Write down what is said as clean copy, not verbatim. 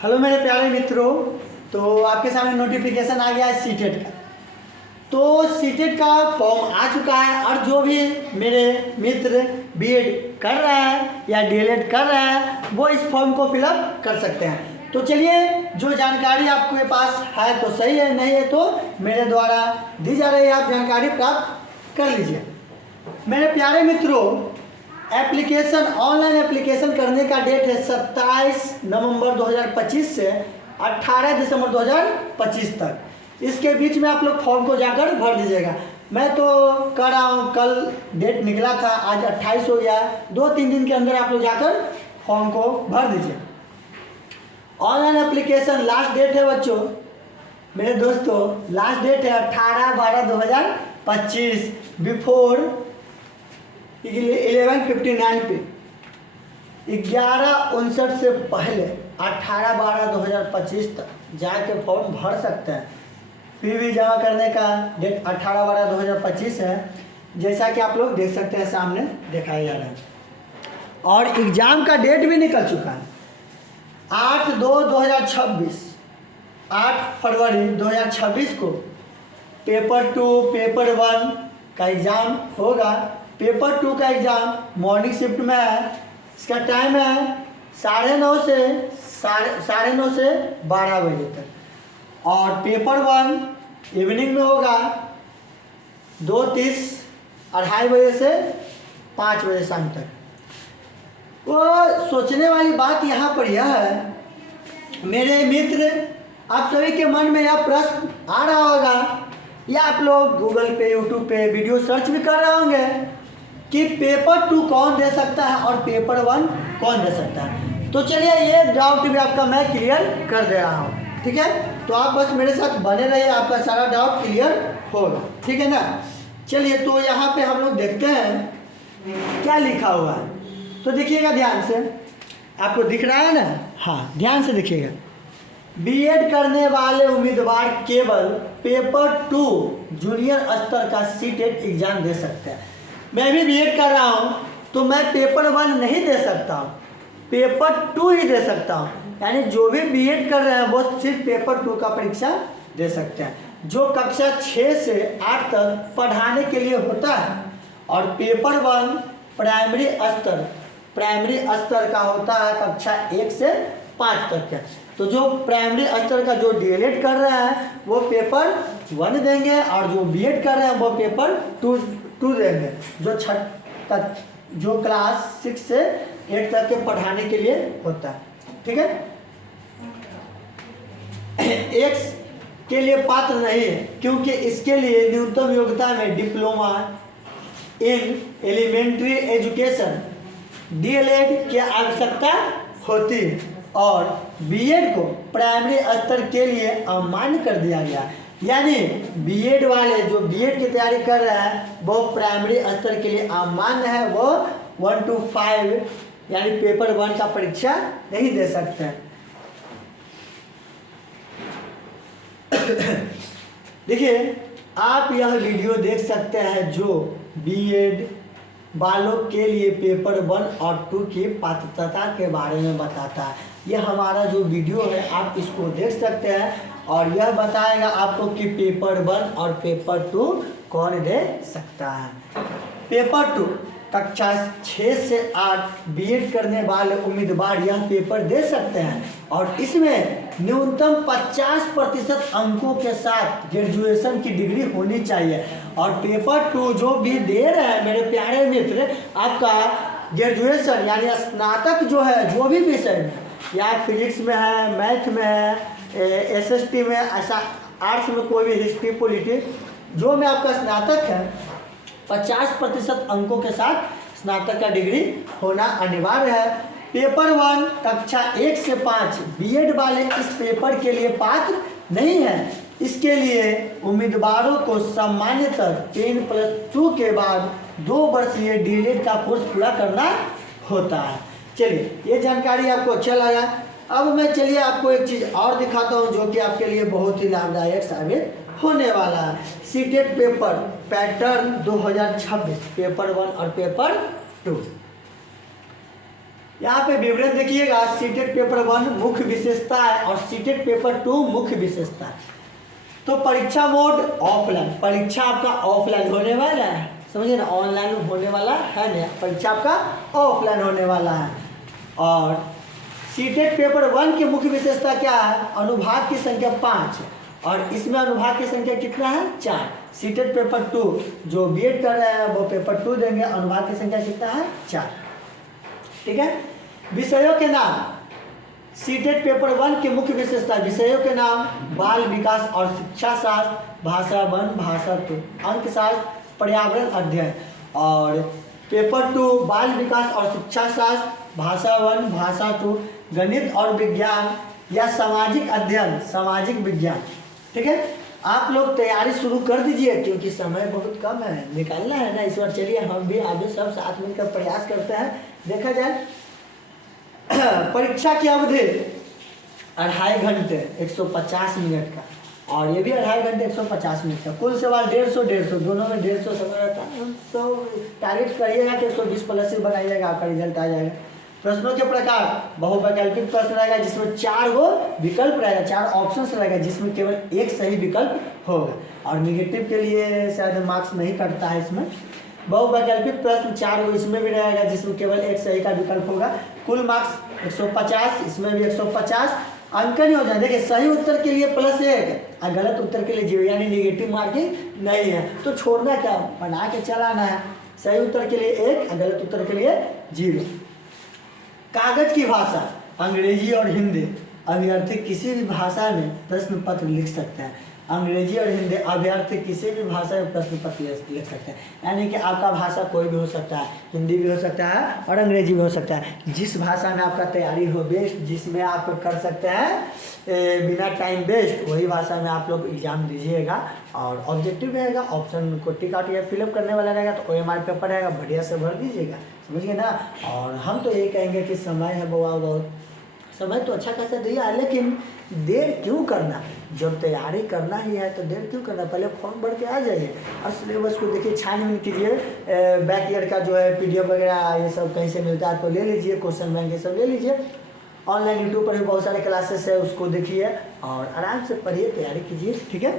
Hello मेरे प्यारे मित्रों, तो आपके सामने नोटिफिकेशन आ गया है सीटेट का। तो सीटेट का फॉर्म आ चुका है और जो भी मेरे मित्र बीएड कर रहा है या डीएलएड कर रहा है वो इस फॉर्म को फिलअप कर सकते हैं। तो चलिए, जो जानकारी आपके पास है तो सही है, नहीं है तो मेरे द्वारा दी जा रही है, आप जानकारी प्राप्त कर लीजिए। मेरे प्यारे मित्रों, एप्लीकेशन ऑनलाइन एप्लीकेशन करने का डेट है 27 नवंबर 2025 से 18 दिसंबर 2025 तक। इसके बीच में आप लोग फॉर्म को जाकर भर दीजिएगा। मैं तो कर रहा हूँ, कल डेट निकला था, आज 28 हो गया। 2-3 दिन के अंदर आप लोग जाकर फॉर्म को भर दीजिए। ऑनलाइन एप्लीकेशन लास्ट डेट है बच्चों, मेरे दोस्तों, लास्ट डेट है 18/12/2025 बिफोर 11:59 पे, 11:59 से पहले 18/12/2025 तक जाके फॉर्म भर सकते हैं। फी भी जमा करने का डेट 18/12/2025 है, जैसा कि आप लोग देख सकते हैं, सामने दिखाया जा रहा है। और एग्ज़ाम का डेट भी निकल चुका है, 8/2/2026, 8 फरवरी 2026 को पेपर 2 पेपर 1 का एग्ज़ाम होगा। पेपर 2 का एग्ज़ाम मॉर्निंग शिफ्ट में है। इसका टाइम है 9:30 से 12 बजे तक। और पेपर 1 इवनिंग में होगा 2:30 2:30 बजे से 5 बजे शाम तक। वो सोचने वाली बात यहाँ पर यह है मेरे मित्र, आप सभी के मन में यह प्रश्न आ रहा होगा या आप लोग गूगल पे यूट्यूब पे वीडियो सर्च भी कर रहे होंगे कि पेपर 2 कौन दे सकता है और पेपर 1 कौन दे सकता है। तो चलिए, ये डाउट भी आपका मैं क्लियर कर दे रहा हूँ, ठीक है। तो आप बस मेरे साथ बने रहिए, आपका सारा डाउट क्लियर होगा, ठीक है ना। चलिए, तो यहाँ पे हम लोग देखते हैं क्या लिखा हुआ है। तो देखिएगा ध्यान से, आपको दिख रहा है ना, हाँ ध्यान से देखिएगा। बीएड करने वाले उम्मीदवार केवल पेपर 2 जूनियर स्तर का सीटेट एग्जाम दे सकते हैं। मैं भी बीएड कर रहा हूँ तो मैं पेपर 1 नहीं दे सकता हूँ, पेपर 2 ही दे सकता हूँ। यानी जो भी बीएड कर रहे हैं वो सिर्फ पेपर 2 का परीक्षा दे सकते हैं, जो कक्षा 6 से 8 तक पढ़ाने के लिए होता है। और पेपर 1 प्राइमरी स्तर का होता है, कक्षा 1 से 5 तक है। तो जो प्राइमरी स्तर का जो डीएलएड कर रहा है वो पेपर 1 देंगे, और जो बीएड कर रहे हैं वो पेपर 2 देंगे, जो क्लास 6 से 8 तक के पढ़ाने के लिए होता है, ठीक है। एक्स के लिए पात्र नहीं है, क्योंकि इसके लिए न्यूनतम योग्यता में diploma in elementary education DElEd की आवश्यकता होती है, और बीएड को प्राइमरी स्तर के लिए अमान्य कर दिया गया। यानी बीएड वाले जो बीएड की तैयारी कर रहे हैं वो प्राइमरी स्तर के लिए अमान्य है, वो 1 to 5 यानी पेपर 1 का परीक्षा नहीं दे सकते हैं। देखिए, आप यह वीडियो देख सकते हैं जो बीएड वालों के लिए पेपर 1 और 2 की पात्रता के बारे में बताता है। यह हमारा जो वीडियो है आप इसको देख सकते हैं, और यह बताएगा आपको कि पेपर 1 और पेपर 2 कौन दे सकता है। पेपर 2 कक्षा 6 से 8 बीएड करने वाले उम्मीदवार यह पेपर दे सकते हैं, और इसमें न्यूनतम 50% अंकों के साथ ग्रेजुएशन की डिग्री होनी चाहिए। और पेपर 2 जो भी दे रहे हैं मेरे प्यारे मित्र, आपका ग्रेजुएशन यानी स्नातक जो है, जो भी विषय में, या फिजिक्स में है, मैथ में है, एसएसटी में, ऐसा आर्ट्स में कोई भी, हिस्ट्री पॉलिटिक्स, जो में आपका स्नातक है, 50% अंकों के साथ स्नातक का डिग्री होना अनिवार्य है। पेपर 1 कक्षा 1 से 5 बीएड वाले इस पेपर के लिए पात्र नहीं है। इसके लिए उम्मीदवारों को सामान्यतः 10+2 के बाद 2 वर्षीय डीएलएड का कोर्स पूरा करना होता है। चलिए, ये जानकारी आपको अच्छा लगा। अब मैं चलिए आपको एक चीज़ और दिखाता हूँ जो कि आपके लिए बहुत ही लाभदायक साबित होने वाला है। सीटेट पेपर पैटर्न 2026 पेपर 1 और पेपर 2। यहाँ पे विवरण देखिएगा, सीटेट पेपर 1 मुख्य विशेषता है और सीटेट पेपर 2 मुख्य विशेषता है। तो परीक्षा मोड ऑफलाइन, परीक्षा आपका ऑफलाइन होने वाला है, समझिए ना, ऑनलाइन होने वाला है नहीं, परीक्षा आपका ऑफलाइन होने वाला है। और सीटेट पेपर 1 की मुख्य विशेषता क्या है, अनुभाग की संख्या 5 और इसमें अनुभाग की संख्या कितना है, 4। सीटेट पेपर 2 जो बीएड कर रहे हैं वो पेपर 2 देंगे, अनुभाग की संख्या कितना है, 4। ठीक है। विषयों के नाम, सीटेट पेपर 1 की मुख्य विशेषता, विषयों के नाम बाल विकास और शिक्षा शास्त्र, भाषा 1, भाषा 2, अंकशास्त्र, पर्यावरण अध्ययन। और पेपर 2 बाल विकास और शिक्षा शास्त्र, भाषा 1, भाषा 2, गणित और विज्ञान या सामाजिक अध्ययन, सामाजिक विज्ञान। ठीक है, आप लोग तैयारी शुरू कर दीजिए क्योंकि समय बहुत कम है, निकालना है ना इस बार। चलिए हम भी आगे सब साथ मिलकर प्रयास करते हैं, देखा जाए। परीक्षा की अवधि 2.5 घंटे 150 मिनट का, और ये भी 2.5 घंटे 150 मिनट का। कुल सवाल 150 दोनों में 150 समय रहता है। तो टारगेट करिएगा कि 120 प्लस ही बनाइएगा, आपका रिजल्ट आ जाएगा। प्रश्नों के प्रकार, बहुवैकल्पिक प्रश्न रहेगा जिसमें 4 गो विकल्प रहेगा, 4 ऑप्शंस रहेगा जिसमें केवल एक सही विकल्प होगा। और निगेटिव के लिए शायद मार्क्स नहीं कटता है इसमें। बहुवैकल्पिक प्रश्न 4 गो इसमें भी रहेगा जिसमें केवल एक सही का विकल्प होगा। कुल मार्क्स 150, इसमें भी 150 अंक नहीं हो जाए। देखिए सही उत्तर के लिए +1 और गलत उत्तर के लिए 0, यानी निगेटिव मार्किंग नहीं है। तो छोड़ना क्या, बना के चलाना है। सही उत्तर के लिए 1 और गलत उत्तर के लिए 0। कागज की भाषा, अंग्रेजी और हिंदी। अभ्यर्थी किसी भी भाषा में प्रश्न पत्र लिख सकते हैं। अंग्रेजी और हिंदी अभ्यर्थी किसी भी भाषा में प्रश्न पत्र लिख सकते हैं, यानी कि आपका भाषा कोई भी हो सकता है, हिंदी भी हो सकता है और अंग्रेजी भी हो सकता है। जिस भाषा में आपका तैयारी हो बेस्ट, जिसमें आप कर सकते हैं बिना टाइम वेस्ट, वही भाषा में आप लोग एग्जाम दीजिएगा। और ऑब्जेक्टिव रहेगा, ऑप्शन को टिक आउट या फिलअप करने वाला रहेगा, तो OMR पेपर रहेगा, बढ़िया से भर दीजिएगा, समझिए ना। और हम तो यही कहेंगे कि समय है बहुत, समय तो अच्छा खासा दिया है, लेकिन देर क्यों करना, जब तैयारी करना ही है तो देर क्यों करना। पहले फॉर्म भर के आ जाइए और सिलेबस को देखिए, छानबीन कीजिए। बैक ईयर का जो है PDF वगैरह ये सब कहीं से मिलता है तो ले लीजिए, क्वेश्चन बैंक ये सब ले लीजिए। ऑनलाइन यूट्यूब पर भी बहुत सारे क्लासेस है, उसको देखिए और आराम से पढ़िए, तैयारी कीजिए। ठीक है।